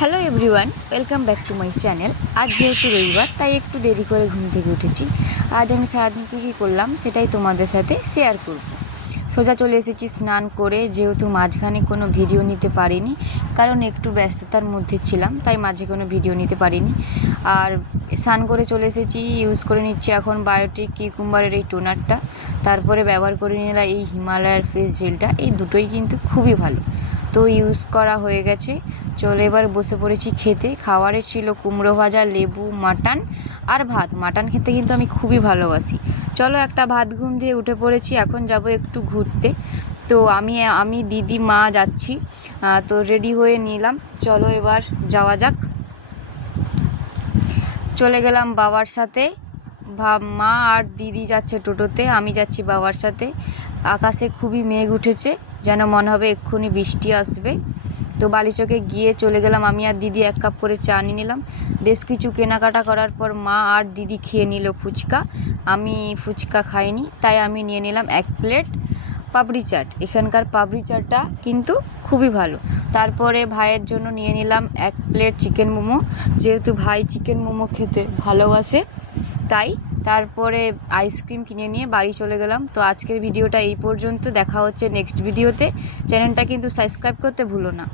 Hello everyone, welcome back to my channel. আজ যেহেতু রবিবার তাই একটু দেরি করে ঘুম থেকে উঠেছি। আজ আমি সারাদিন কী করলাম সেটাই তোমাদের সাথে শেয়ার করব। সোজা চলে এসেছি স্নান করে, যেহেতু মাঝখানে কোনো ভিডিও নিতে পারিনি, কারণ একটু ব্যস্ততার মধ্যে ছিলাম, তাই মাঝে কোনো ভিডিও নিতে পারিনি। আর স্নান করে চলে এসেছি, ইউজ করে নিচ্ছি এখন বায়োটিক কিউকুম্বারের এই টোনারটা, তারপরে ব্যবহার করে নিলাম এই হিমালয়ার ফেস জেলটা। এই দুটোই কিন্তু খুবই ভালো, তো ইউজ করা হয়ে গেছে। চলো এবার বসে পড়েছি খেতে। খাওয়ারে ছিল কুমড়ো ভাজা, লেবু, মাটন আর ভাত। মাটন খেতে কিন্তু আমি খুবই ভালোবাসি। চলো একটা ভাত ঘুম দিয়ে উঠে পড়েছি, এখন যাব একটু ঘুরতে। তো আমি দিদি মা যাচ্ছি, তো রেডি হয়ে নিলাম। চলো এবার যাওয়া যাক। চলে গেলাম বাবার সাথে। মা আর দিদি যাচ্ছে টোটোতে, আমি যাচ্ছি বাবার সাথে। আকাশে খুবই মেঘ উঠেছে, যেন মনে হবে এক্ষুনি বৃষ্টি আসবে। তো বালিচকে গিয়ে চলে গেলাম, আমি আর দিদি 1 কাপ করে চা নিয়ে নিলাম। বেশ কিছু কেনাকাটা করার পর মা আর দিদি খেয়ে নিল ফুচকা। আমি ফুচকা খাইনি, তাই আমি নিয়ে নিলাম 1 প্লেট পাপড়ি চাট। এখানকার পাপড়ি চাটটা কিন্তু খুবই ভালো। তারপরে ভাইয়ের জন্য নিয়ে নিলাম 1 প্লেট চিকেন মোমো, যেহেতু ভাই চিকেন মোমো খেতে ভালোবাসে তাই। তারপরে আইসক্রিম কিনে নিয়ে বাড়ি চলে গেলাম। তো আজকের ভিডিওটা এই পর্যন্ত, দেখা হচ্ছে নেক্সট ভিডিওতে। চ্যানেলটা কিন্তু সাবস্ক্রাইব করতে ভুলো না।